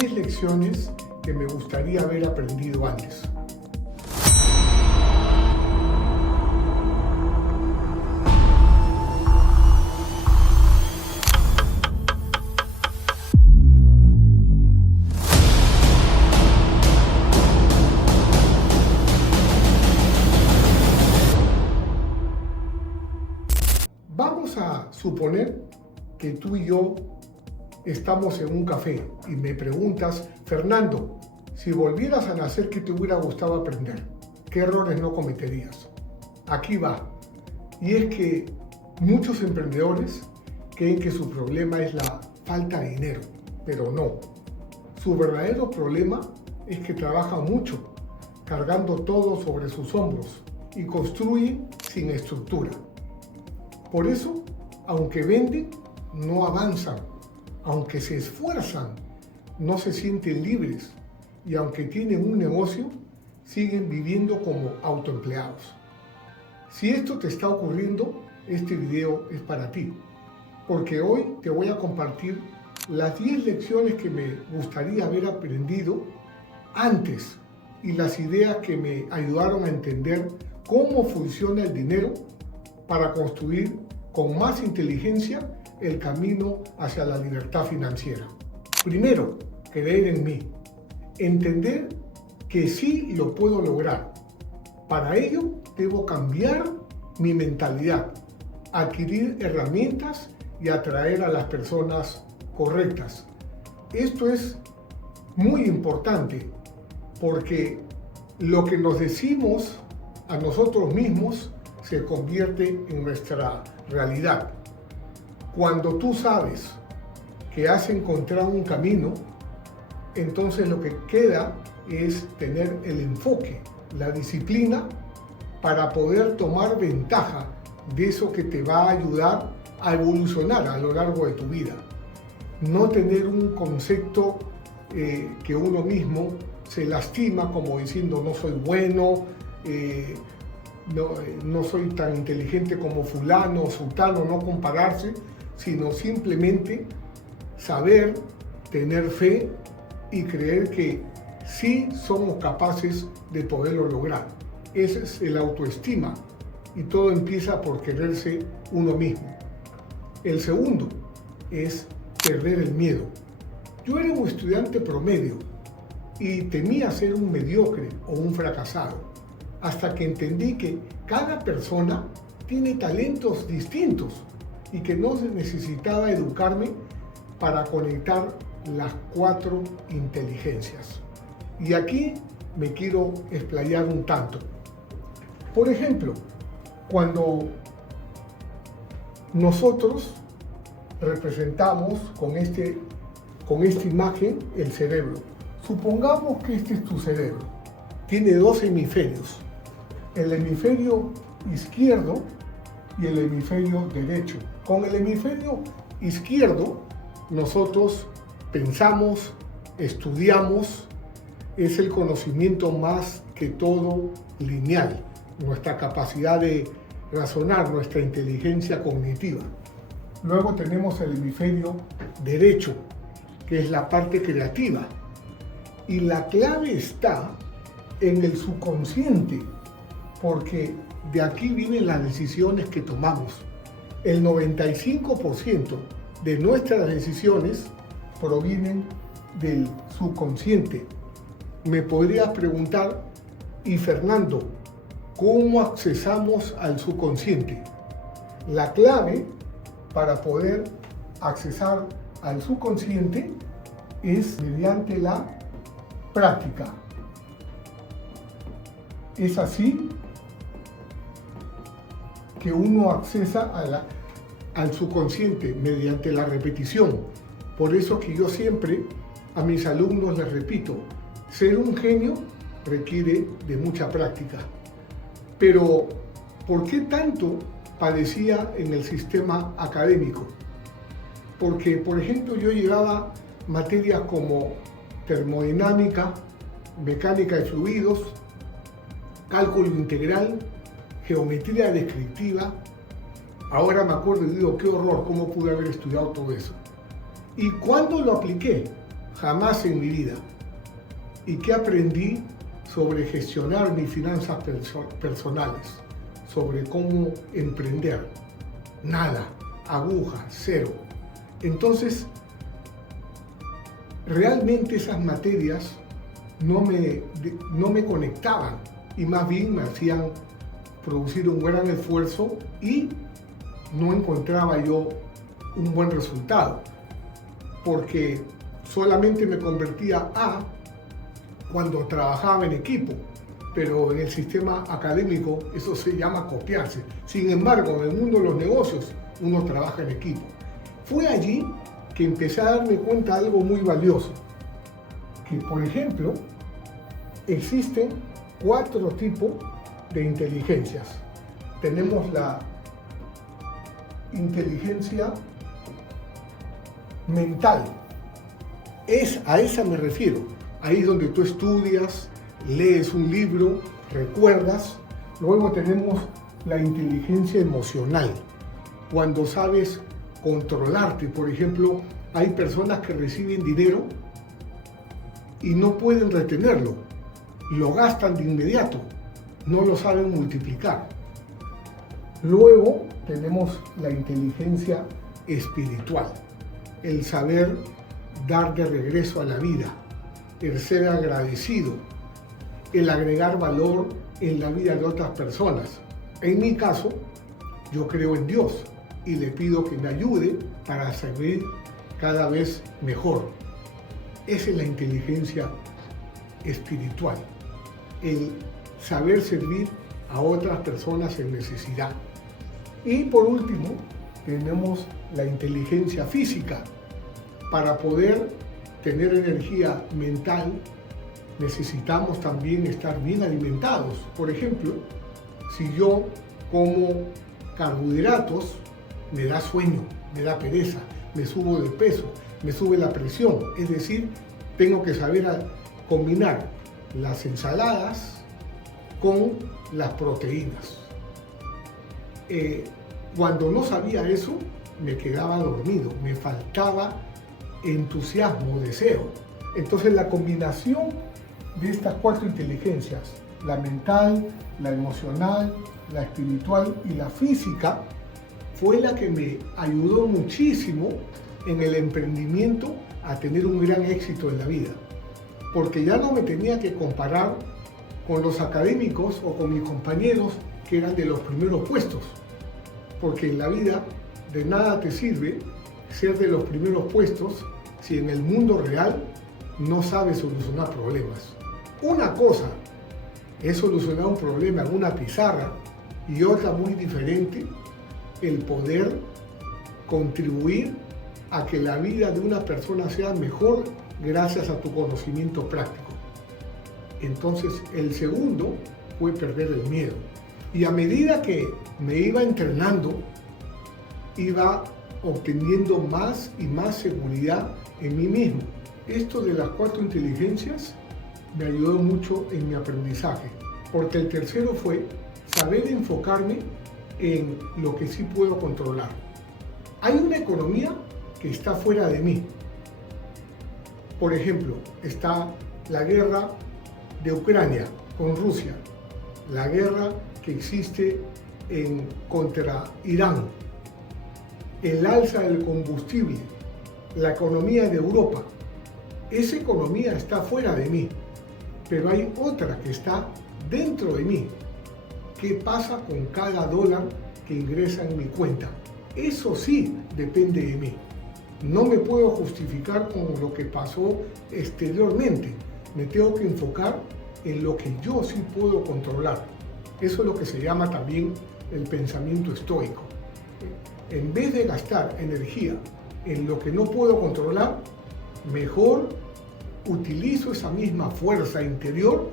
10 lecciones que me gustaría haber aprendido antes. Vamos a suponer que tú y yo estamos en un café y me preguntas, Fernando, si volvieras a nacer, ¿qué te hubiera gustado aprender? ¿Qué errores no cometerías? Aquí va. Y es que muchos emprendedores creen que su problema es la falta de dinero, pero no. Su verdadero problema es que trabajan mucho, cargando todo sobre sus hombros y construyen sin estructura. Por eso, aunque venden, no avanzan. Aunque se esfuerzan, no se sienten libres. Y aunque tienen un negocio, siguen viviendo como autoempleados. Si esto te está ocurriendo, este video es para ti. Porque hoy te voy a compartir las 10 lecciones que me gustaría haber aprendido antes y las ideas que me ayudaron a entender cómo funciona el dinero para construir con más inteligencia el camino hacia la libertad financiera. Primero, creer en mí. Entender que sí lo puedo lograr. Para ello, debo cambiar mi mentalidad, adquirir herramientas y atraer a las personas correctas. Esto es muy importante porque lo que nos decimos a nosotros mismos se convierte en nuestra realidad. Cuando tú sabes que has encontrado un camino, entonces lo que queda es tener el enfoque, la disciplina para poder tomar ventaja de eso que te va a ayudar a evolucionar a lo largo de tu vida. No tener un concepto que uno mismo se lastima como diciendo no soy bueno, no soy tan inteligente como fulano o sultano, no compararse, sino simplemente saber, tener fe y creer que sí somos capaces de poderlo lograr. Ese es el autoestima y todo empieza por quererse uno mismo. El segundo es perder el miedo. Yo era un estudiante promedio y temía ser un mediocre o un fracasado, hasta que entendí que cada persona tiene talentos distintos y que no necesitaba educarme para conectar las 4 inteligencias. Y aquí me quiero explayar un tanto. Por ejemplo, cuando nosotros representamos con esta imagen el cerebro, supongamos que este es tu cerebro. Tiene 2 hemisferios, el hemisferio izquierdo y el hemisferio derecho. Con el hemisferio izquierdo nosotros pensamos, estudiamos, es el conocimiento más que todo lineal, nuestra capacidad de razonar, nuestra inteligencia cognitiva. Luego tenemos el hemisferio derecho, que es la parte creativa. Y la clave está en el subconsciente, porque de aquí vienen las decisiones que tomamos. El 95% de nuestras decisiones provienen del subconsciente. Me podrías preguntar, y Fernando, ¿cómo accesamos al subconsciente? La clave para poder accesar al subconsciente es mediante la práctica. Es así que uno accesa al subconsciente mediante la repetición. Por eso que yo siempre a mis alumnos les repito, ser un genio requiere de mucha práctica. Pero, ¿por qué tanto padecía en el sistema académico? Porque, por ejemplo, yo llevaba materias como termodinámica, mecánica de fluidos, cálculo integral, geometría descriptiva. Ahora me acuerdo y digo, qué horror, cómo pude haber estudiado todo eso. ¿Y cuándo lo apliqué? jamás en mi vida. ¿Y qué aprendí sobre gestionar mis finanzas personales? Sobre cómo emprender. Nada, aguja, cero. Entonces, realmente esas materias no me conectaban y más bien me hacían producir un gran esfuerzo y no encontraba yo un buen resultado, porque solamente me convertía cuando trabajaba en equipo, pero en el sistema académico eso se llama copiarse. Sin embargo, en el mundo de los negocios uno trabaja en equipo. Fue allí que empecé a darme cuenta de algo muy valioso, que por ejemplo existen 4 tipos de inteligencias. Tenemos la inteligencia mental, a esa me refiero. Ahí es donde tú estudias, lees un libro, recuerdas. Luego tenemos la inteligencia emocional, cuando sabes controlarte. Por ejemplo, hay personas que reciben dinero y no pueden retenerlo, lo gastan de inmediato, no lo saben multiplicar. Luego tenemos la inteligencia espiritual, el saber dar de regreso a la vida, el ser agradecido, el agregar valor en la vida de otras personas. En mi caso, yo creo en Dios y le pido que me ayude para servir cada vez mejor. Esa es la inteligencia espiritual, el saber servir a otras personas en necesidad. Y por último, tenemos la inteligencia física. Para poder tener energía mental, necesitamos también estar bien alimentados. Por ejemplo, si yo como carbohidratos, me da sueño, me da pereza, me subo de peso, me sube la presión. Es decir, tengo que saber combinar las ensaladas con las proteínas. Cuando no sabía eso, me quedaba dormido, me faltaba entusiasmo, deseo. Entonces la combinación de estas 4 inteligencias, la mental, la emocional, la espiritual y la física, fue la que me ayudó muchísimo en el emprendimiento a tener un gran éxito en la vida. Porque ya no me tenía que comparar con los académicos o con mis compañeros que eran de los primeros puestos. Porque en la vida de nada te sirve ser de los primeros puestos si en el mundo real no sabes solucionar problemas. Una cosa es solucionar un problema en una pizarra y otra muy diferente, el poder contribuir a que la vida de una persona sea mejor gracias a tu conocimiento práctico. Entonces, el segundo fue perder el miedo. Y a medida que me iba entrenando, iba obteniendo más y más seguridad en mí mismo. Esto de las 4 inteligencias me ayudó mucho en mi aprendizaje, porque el tercero fue saber enfocarme en lo que sí puedo controlar. Hay una economía que está fuera de mí. Por ejemplo, está la guerra de Ucrania con Rusia, la guerra que existe contra Irán, el alza del combustible, la economía de Europa. Esa economía está fuera de mí, pero hay otra que está dentro de mí. ¿Qué pasa con cada dólar que ingresa en mi cuenta? Eso sí depende de mí. No me puedo justificar con lo que pasó exteriormente. Me tengo que enfocar en lo que yo sí puedo controlar. Eso es lo que se llama también el pensamiento estoico. En vez de gastar energía en lo que no puedo controlar, mejor utilizo esa misma fuerza interior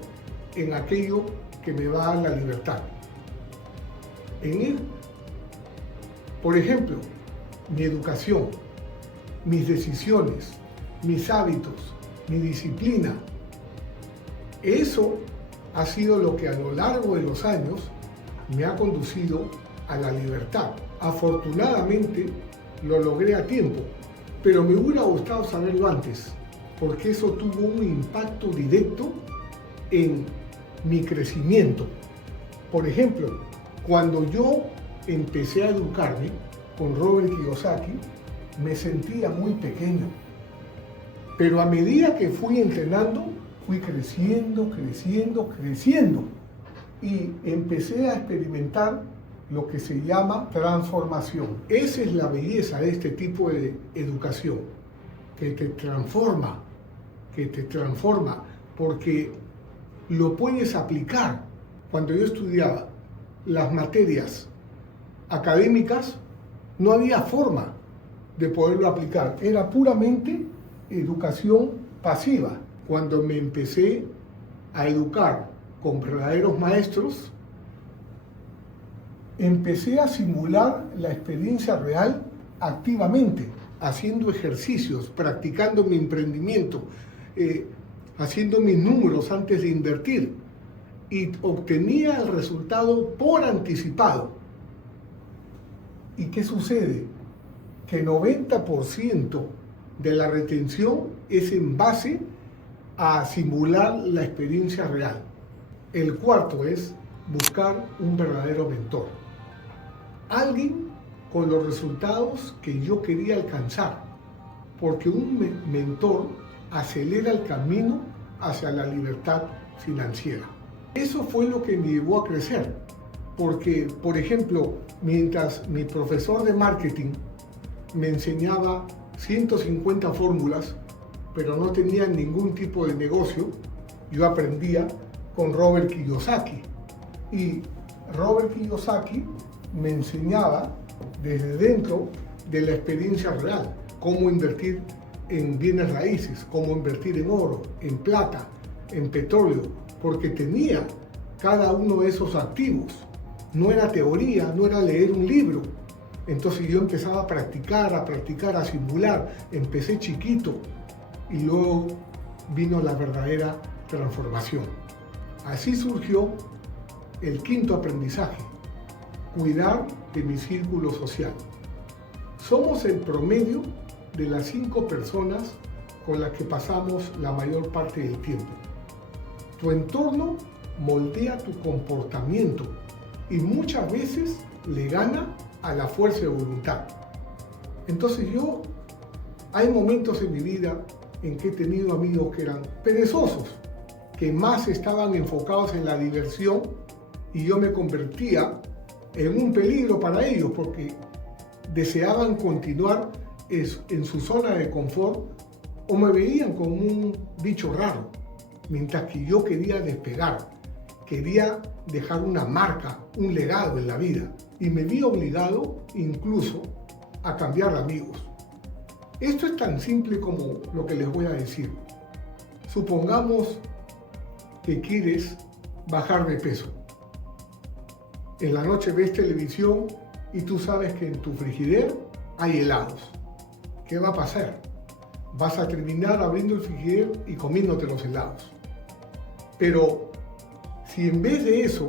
en aquello que me va a dar la libertad. Por ejemplo, mi educación, mis decisiones, mis hábitos, mi disciplina. Eso ha sido lo que a lo largo de los años me ha conducido a la libertad. Afortunadamente lo logré a tiempo, pero me hubiera gustado saberlo antes. porque eso tuvo un impacto directo en mi crecimiento. Por ejemplo, cuando yo empecé a educarme con Robert Kiyosaki, me sentía muy pequeño. Pero a medida que fui entrenando, fui creciendo y empecé a experimentar lo que se llama transformación. Esa es la belleza de este tipo de educación, que te transforma, porque lo puedes aplicar. Cuando yo estudiaba las materias académicas, no había forma de poderlo aplicar, era puramente educación pasiva. Cuando me empecé a educar con verdaderos maestros, empecé a simular la experiencia real activamente, haciendo ejercicios, practicando mi emprendimiento, haciendo mis números antes de invertir, y obtenía el resultado por anticipado. ¿Y qué sucede? Que 90% de la retención es en base a simular la experiencia real. El cuarto es buscar un verdadero mentor. Alguien con los resultados que yo quería alcanzar, porque un mentor acelera el camino hacia la libertad financiera. Eso fue lo que me llevó a crecer, porque, por ejemplo, mientras mi profesor de marketing me enseñaba 150 fórmulas, pero no tenía ningún tipo de negocio, yo aprendía con Robert Kiyosaki. Y Robert Kiyosaki me enseñaba desde dentro de la experiencia real, cómo invertir en bienes raíces, cómo invertir en oro, en plata, en petróleo, porque tenía cada uno de esos activos. No era teoría, no era leer un libro. Entonces yo empezaba a practicar, a simular. Empecé chiquito y luego vino la verdadera transformación. Así surgió el quinto aprendizaje: cuidar de mi círculo social. Somos el promedio de las 5 personas con las que pasamos la mayor parte del tiempo. Tu entorno moldea tu comportamiento y muchas veces le gana a la fuerza de voluntad. Entonces hay momentos en mi vida en que he tenido amigos que eran perezosos, que más estaban enfocados en la diversión, y yo me convertía en un peligro para ellos porque deseaban continuar en su zona de confort o me veían como un bicho raro, mientras que yo quería despegar, quería dejar una marca, un legado en la vida, y me vi obligado incluso a cambiar de amigos. Esto es tan simple como lo que les voy a decir. Supongamos que quieres bajar de peso. En la noche ves televisión y tú sabes que en tu frigider hay helados. ¿Qué va a pasar? Vas a terminar abriendo el frigider y comiéndote los helados. Pero si en vez de eso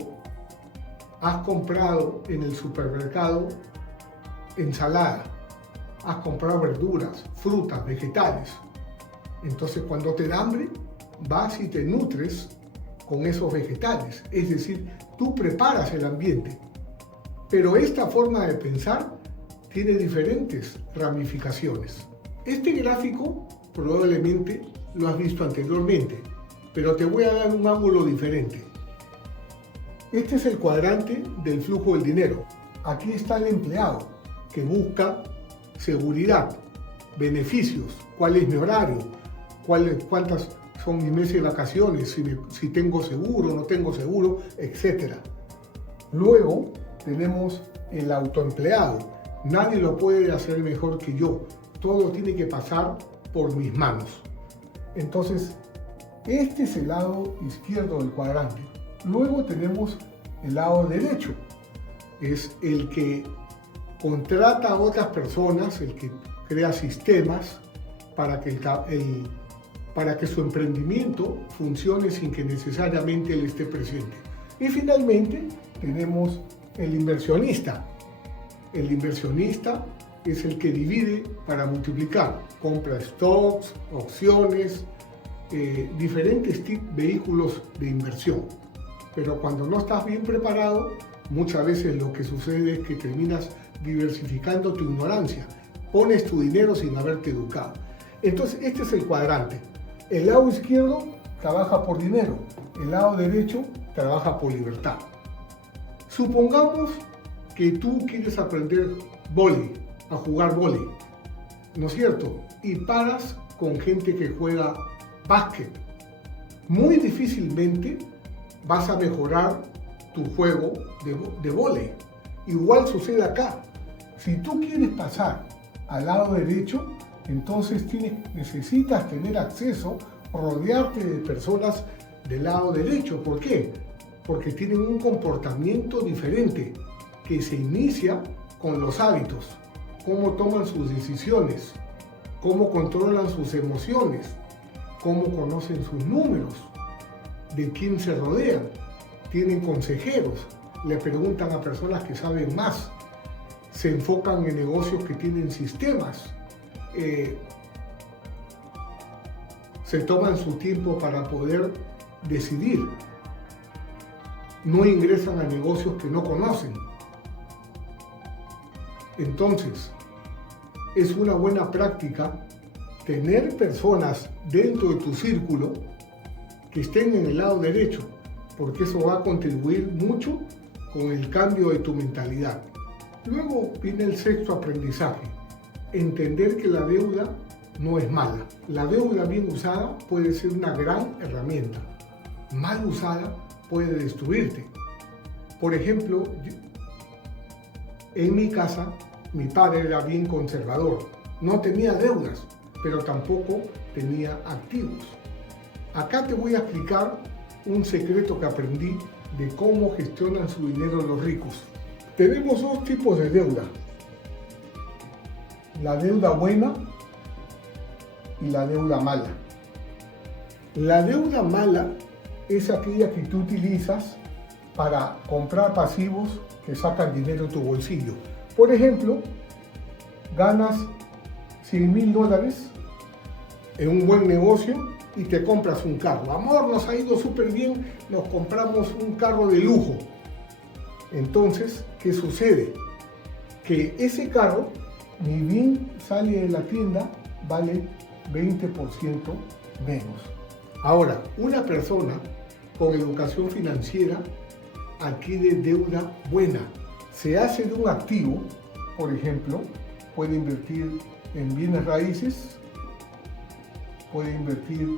has comprado en el supermercado ensalada, has comprado verduras, frutas, vegetales, entonces cuando te da hambre vas y te nutres con esos vegetales, es decir, tú preparas el ambiente. Pero esta forma de pensar tiene diferentes ramificaciones. Este gráfico probablemente lo has visto anteriormente, pero te voy a dar un ángulo diferente. Este es el cuadrante del flujo del dinero. Aquí está el empleado que busca seguridad, beneficios, cuál es mi horario, cuántas son mis meses de vacaciones, si tengo seguro, no tengo seguro, etc. Luego tenemos el autoempleado. Nadie lo puede hacer mejor que yo. Todo tiene que pasar por mis manos. Entonces, este es el lado izquierdo del cuadrante. Luego tenemos el lado derecho. Es el que contrata a otras personas, el que crea sistemas para que su emprendimiento funcione sin que necesariamente él esté presente. Y finalmente tenemos el inversionista. El inversionista es el que divide para multiplicar. Compra stocks, opciones, diferentes vehículos de inversión. Pero cuando no estás bien preparado, muchas veces lo que sucede es que terminas diversificando tu ignorancia. Pones tu dinero sin haberte educado. Entonces, este es el cuadrante. El lado izquierdo trabaja por dinero, el lado derecho trabaja por libertad. Supongamos que tú quieres aprender vóley, a jugar vóley, ¿no es cierto? Y paras con gente que juega básquet. Muy difícilmente vas a mejorar tu juego de vóley. Igual sucede acá. Si tú quieres pasar al lado derecho, entonces necesitas tener acceso, rodearte de personas del lado derecho. ¿Por qué? Porque tienen un comportamiento diferente que se inicia con los hábitos, cómo toman sus decisiones, cómo controlan sus emociones, cómo conocen sus números, de quién se rodean, tienen consejeros, le preguntan a personas que saben más, se enfocan en negocios que tienen sistemas, se toman su tiempo para poder decidir, no ingresan a negocios que no conocen. Entonces, es una buena práctica tener personas dentro de tu círculo que estén en el lado derecho, porque eso va a contribuir mucho con el cambio de tu mentalidad. Luego viene el sexto aprendizaje, entender que la deuda no es mala. La deuda bien usada puede ser una gran herramienta, mal usada puede destruirte. Por ejemplo, en mi casa, mi padre era bien conservador, no tenía deudas, pero tampoco tenía activos. Acá te voy a explicar un secreto que aprendí de cómo gestionan su dinero los ricos. Tenemos dos tipos de deuda, la deuda buena y la deuda mala. La deuda mala es aquella que tú utilizas para comprar pasivos que sacan dinero de tu bolsillo. Por ejemplo, ganas $100,000 en un buen negocio y te compras un carro. Amor, nos ha ido súper bien, nos compramos un carro de lujo. Entonces, ¿qué sucede? Que ese carro, ni bien sale de la tienda, vale 20% menos. Ahora, una persona con educación financiera adquiere deuda buena. Se hace de un activo, por ejemplo, puede invertir en bienes raíces, puede invertir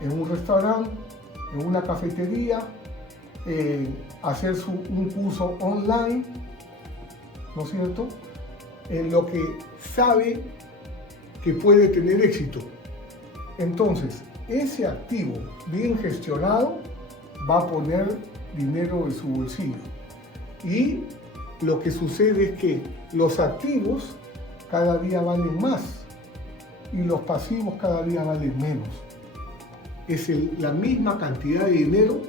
en un restaurante, en una cafetería, hacer un curso online, ¿no es cierto? En lo que sabe que puede tener éxito. Entonces, ese activo bien gestionado va a poner dinero en su bolsillo. Y lo que sucede es que los activos cada día valen más y los pasivos cada día valen menos. Es la misma cantidad de dinero,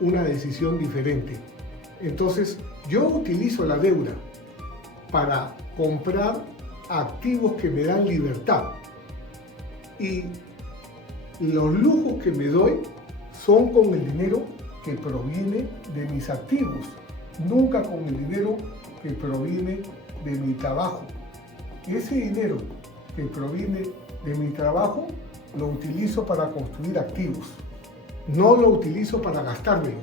una decisión diferente. Entonces, yo utilizo la deuda para comprar activos que me dan libertad. Y los lujos que me doy son con el dinero que proviene de mis activos, nunca con el dinero que proviene de mi trabajo. Ese dinero que proviene de mi trabajo lo utilizo para construir activos, no lo utilizo para gastármelo.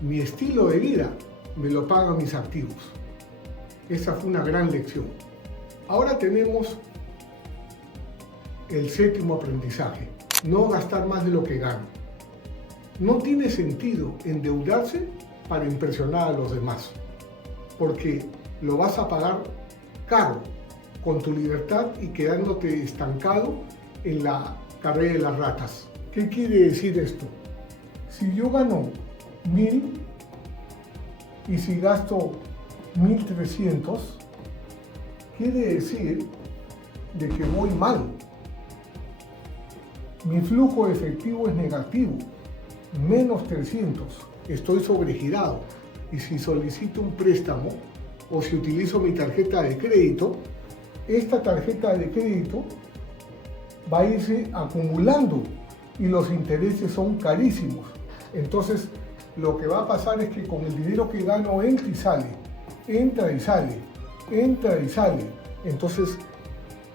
Mi estilo de vida me lo pagan mis activos. Esa fue una gran lección. Ahora tenemos el séptimo aprendizaje, no gastar más de lo que gano. No tiene sentido endeudarse para impresionar a los demás, porque lo vas a pagar caro con tu libertad y quedándote estancado en la carrera de las ratas. ¿Qué quiere decir esto? Si yo gano 1,000 y si gasto 1,300, quiere decir de que voy mal. Mi flujo de efectivo es negativo, menos 300. Estoy sobregirado. Y si solicito un préstamo o si utilizo mi tarjeta de crédito, esta tarjeta de crédito va a irse acumulando y los intereses son carísimos. Entonces, lo que va a pasar es que con el dinero que gano entra y sale, entra y sale, entra y sale. Entonces,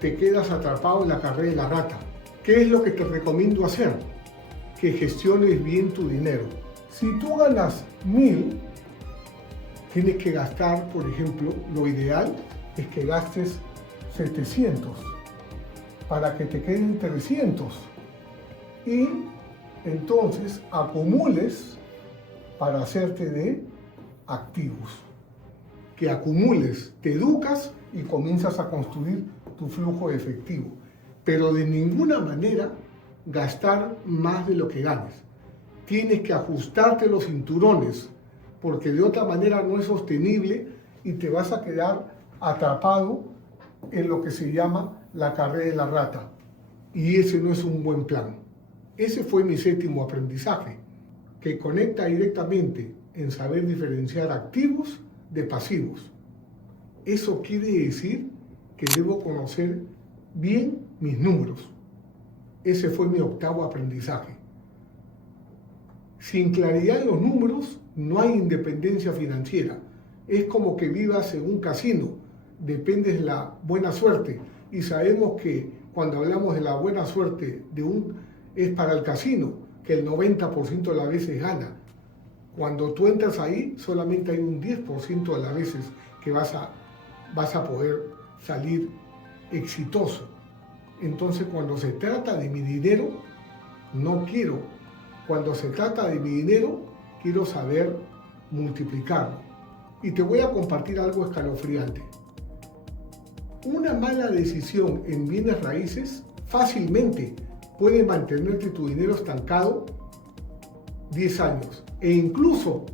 te quedas atrapado en la carrera de la rata. ¿Qué es lo que te recomiendo hacer? Que gestiones bien tu dinero. Si tú ganas 1.000, tienes que gastar, por ejemplo, lo ideal es que gastes 700 para que te queden 300 y entonces acumules para hacerte de activos. Que acumules, te educas y comienzas a construir tu flujo de efectivo, pero de ninguna manera gastar más de lo que ganes. Tienes que ajustarte los cinturones, porque de otra manera no es sostenible y te vas a quedar atrapado en lo que se llama la carrera de la rata. Y ese no es un buen plan. Ese fue mi séptimo aprendizaje, que conecta directamente en saber diferenciar activos de pasivos. Eso quiere decir que debo conocer bien mis números. Ese fue mi octavo aprendizaje. Sin claridad en los números no hay independencia financiera. Es como que vivas en un casino. Dependes de la buena suerte. Y sabemos que cuando hablamos de la buena suerte es para el casino, que el 90% de las veces gana. Cuando tú entras ahí, solamente hay un 10% de las veces que vas a poder salir exitoso. Entonces, cuando se trata de mi dinero, no quiero. Cuando se trata de mi dinero, quiero saber multiplicarlo. Y te voy a compartir algo escalofriante. Una mala decisión en bienes raíces fácilmente puede mantenerte tu dinero estancado 10 años e incluso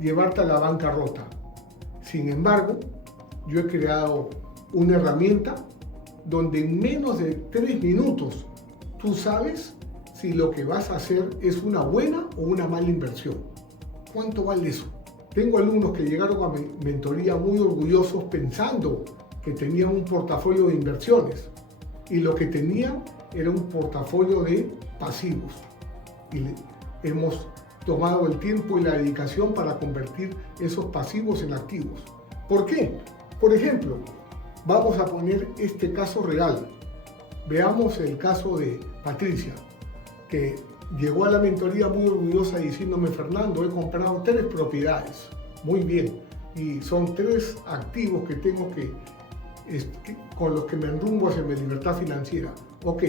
llevarte a la bancarrota. Sin embargo, yo he creado una herramienta donde en menos de 3 minutos tú sabes si lo que vas a hacer es una buena o una mala inversión. ¿Cuánto vale eso? Tengo alumnos que llegaron a mi mentoría muy orgullosos pensando que tenían un portafolio de inversiones y lo que tenían era un portafolio de pasivos. Y hemos tomado el tiempo y la dedicación para convertir esos pasivos en activos. ¿Por qué? Por ejemplo, vamos a poner este caso real. Veamos el caso de Patricia, que llegó a la mentoría muy orgullosa diciéndome: Fernando, he comprado 3 propiedades. Muy bien. Y son 3 activos que tengo con los que me enrumbo hacia mi libertad financiera. Ok,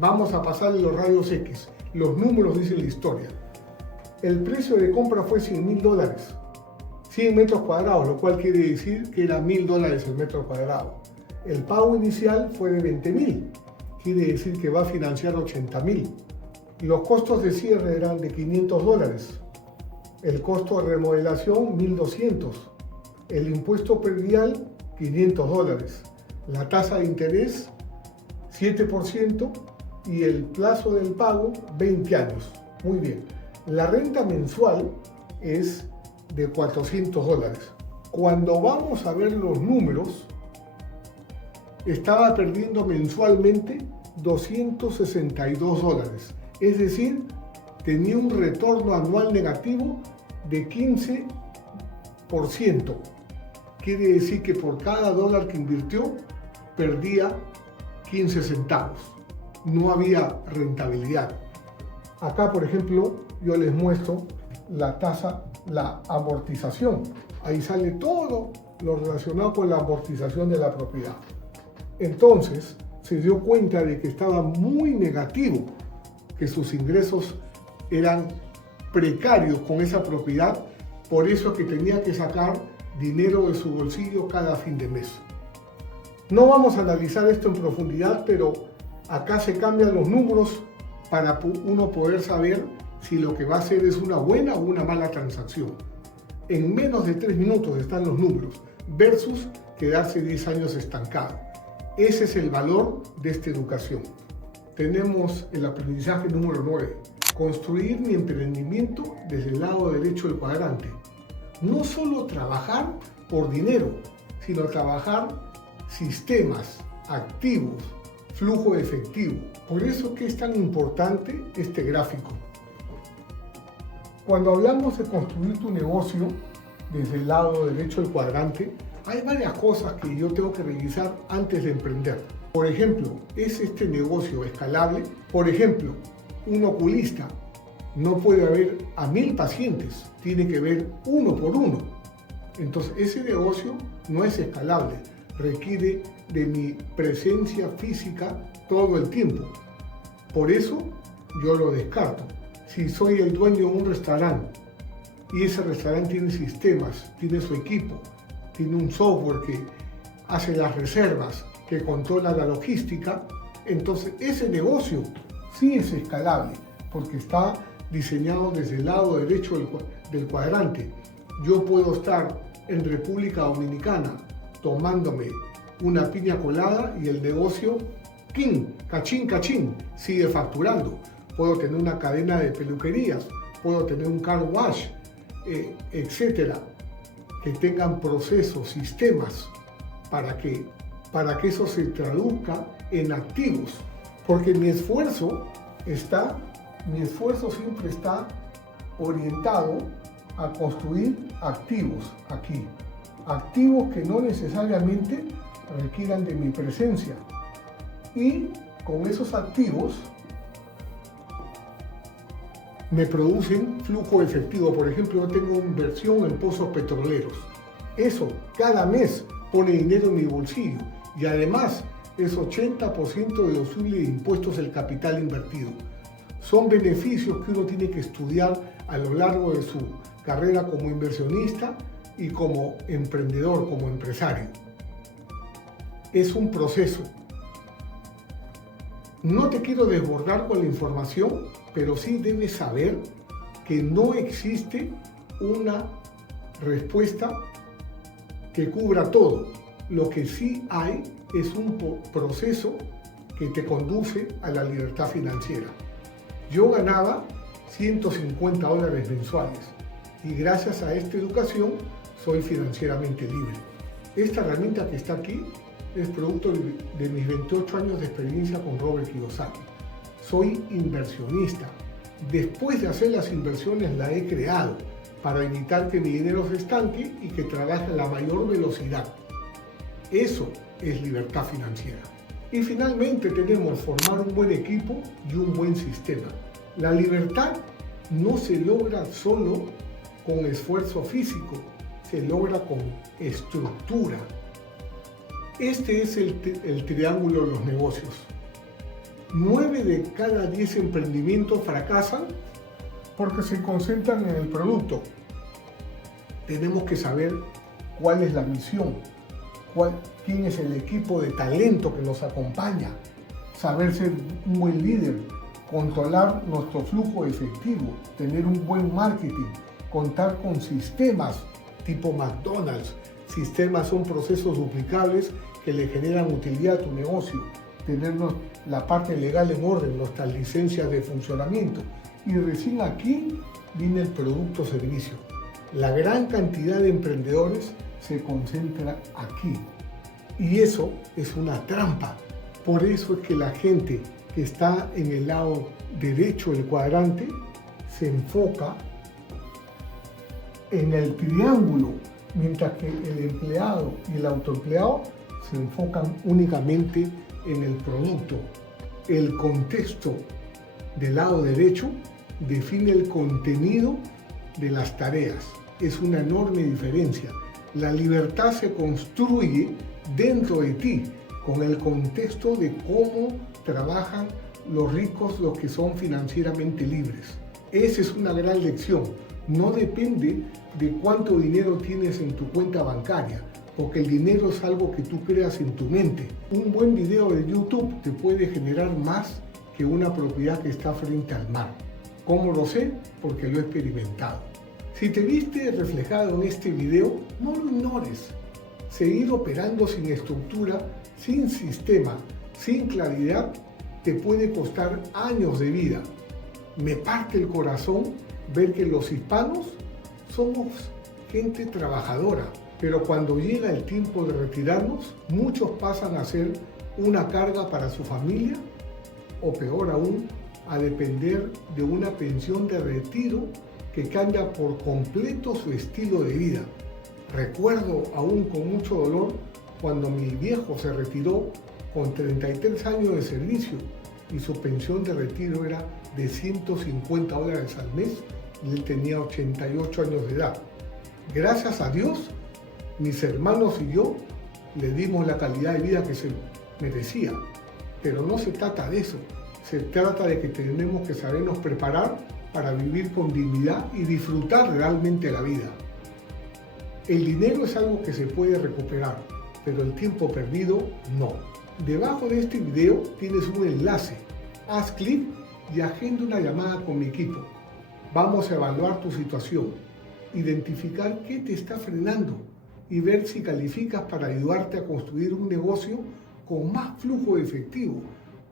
vamos a pasarle los rayos X. Los números dicen la historia. El precio de compra fue $100,000, 100 metros cuadrados, lo cual quiere decir que era $1,000 el metro cuadrado. El pago inicial fue de $20,000, quiere decir que va a financiar $80,000. Los costos de cierre eran de $500. El costo de remodelación, $1,200. El impuesto predial, $500. La tasa de interés, 7%, y el plazo del pago, 20 años. Muy bien. La renta mensual es de $400. Cuando vamos a ver los números, estaba perdiendo mensualmente $262. Es decir, tenía un retorno anual negativo de 15%. Quiere decir que por cada dólar que invirtió, perdía 15 centavos. No había rentabilidad. Acá, por ejemplo, yo les muestro la tasa, la amortización. Ahí sale todo lo relacionado con la amortización de la propiedad. Entonces, se dio cuenta de que estaba muy negativo, que sus ingresos eran precarios con esa propiedad, por eso que tenía que sacar dinero de su bolsillo cada fin de mes. No vamos a analizar esto en profundidad, pero acá se cambian los números para uno poder saber si lo que va a hacer es una buena o una mala transacción. En menos de 3 minutos están los números versus quedarse 10 años estancado. Ese es el valor de esta educación. Tenemos el aprendizaje número 9. Construir mi emprendimiento desde el lado derecho del cuadrante. No solo trabajar por dinero, sino trabajar sistemas, activos, flujo de efectivo. Por eso que es tan importante este gráfico. Cuando hablamos de construir tu negocio desde el lado derecho del cuadrante, hay varias cosas que yo tengo que revisar antes de emprender. Por ejemplo, ¿es este negocio escalable? Por ejemplo, un oculista no puede haber a 1000 pacientes, tiene que ver uno por uno. Entonces, ese negocio no es escalable, requiere de mi presencia física todo el tiempo. Por eso, yo lo descarto. Si soy el dueño de un restaurante y ese restaurante tiene sistemas, tiene su equipo, tiene un software que hace las reservas, que controla la logística, entonces ese negocio sí es escalable, porque está diseñado desde el lado derecho del cuadrante. Yo puedo estar en República Dominicana tomándome una piña colada y el negocio, ¡king! ¡Cachín, cachín! Sigue facturando. Puedo tener una cadena de peluquerías, puedo tener un car wash, etcétera, que tengan procesos, sistemas para que eso se traduzca en activos. Porque mi esfuerzo siempre está orientado a construir activos aquí. Activos que no necesariamente requieran de mi presencia. Y con esos activos me producen flujo efectivo. Por ejemplo, yo tengo inversión en pozos petroleros. Eso cada mes pone dinero en mi bolsillo y además es 80% deducible de impuestos del capital invertido. Son beneficios que uno tiene que estudiar a lo largo de su carrera como inversionista y como emprendedor, como empresario. Es un proceso. No te quiero desbordar con la información, pero sí debes saber que no existe una respuesta que cubra todo. Lo que sí hay es un proceso que te conduce a la libertad financiera. Yo ganaba $150 mensuales y gracias a esta educación soy financieramente libre. Esta herramienta que está aquí es producto de mis 28 años de experiencia con Robert Kiyosaki. Soy inversionista. Después de hacer las inversiones la he creado para evitar que mi dinero se estanque y que trabaje a la mayor velocidad. Eso es libertad financiera. Y finalmente tenemos formar un buen equipo y un buen sistema. La libertad no se logra solo con esfuerzo físico, se logra con estructura. Este es el triángulo de los negocios. 9 de cada 10 emprendimientos fracasan porque se concentran en el producto. Tenemos que saber cuál es la misión, quién es el equipo de talento que nos acompaña, saber ser un buen líder, controlar nuestro flujo efectivo, tener un buen marketing, contar con sistemas tipo McDonald's. Sistemas son procesos duplicables que le generan utilidad a tu negocio, tener la parte legal en orden, nuestras licencias de funcionamiento. Y recién aquí viene el producto o servicio. La gran cantidad de emprendedores se concentra aquí. Y eso es una trampa. Por eso es que la gente que está en el lado derecho del cuadrante se enfoca en el triángulo, mientras que el empleado y el autoempleado se enfocan únicamente en el producto. El contexto del lado derecho define el contenido de las tareas. Es una enorme diferencia. La libertad se construye dentro de ti, con el contexto de cómo trabajan los ricos, los que son financieramente libres. Esa es una gran lección. No depende de cuánto dinero tienes en tu cuenta bancaria, porque el dinero es algo que tú creas en tu mente. Un buen video de YouTube te puede generar más que una propiedad que está frente al mar. ¿Cómo lo sé? Porque lo he experimentado. Si te viste reflejado en este video, no lo ignores. Seguir operando sin estructura, sin sistema, sin claridad, te puede costar años de vida. Me parte el corazón ver que los hispanos somos gente trabajadora, pero cuando llega el tiempo de retirarnos, muchos pasan a ser una carga para su familia o peor aún, a depender de una pensión de retiro que cambia por completo su estilo de vida. Recuerdo aún con mucho dolor cuando mi viejo se retiró con 33 años de servicio y su pensión de retiro era de $150 al mes y él tenía 88 años de edad. Gracias a Dios, mis hermanos y yo le dimos la calidad de vida que se merecía. Pero no se trata de eso, se trata de que tenemos que sabernos preparar para vivir con dignidad y disfrutar realmente la vida. El dinero es algo que se puede recuperar, pero el tiempo perdido no. Debajo de este video tienes un enlace. Haz clic y agenda una llamada con mi equipo. Vamos a evaluar tu situación, identificar qué te está frenando y ver si calificas para ayudarte a construir un negocio con más flujo de efectivo,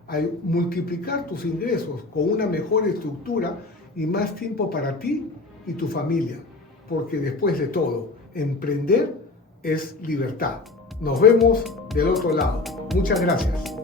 a multiplicar tus ingresos con una mejor estructura y más tiempo para ti y tu familia. Porque después de todo, emprender es libertad. Nos vemos del otro lado. Muchas gracias.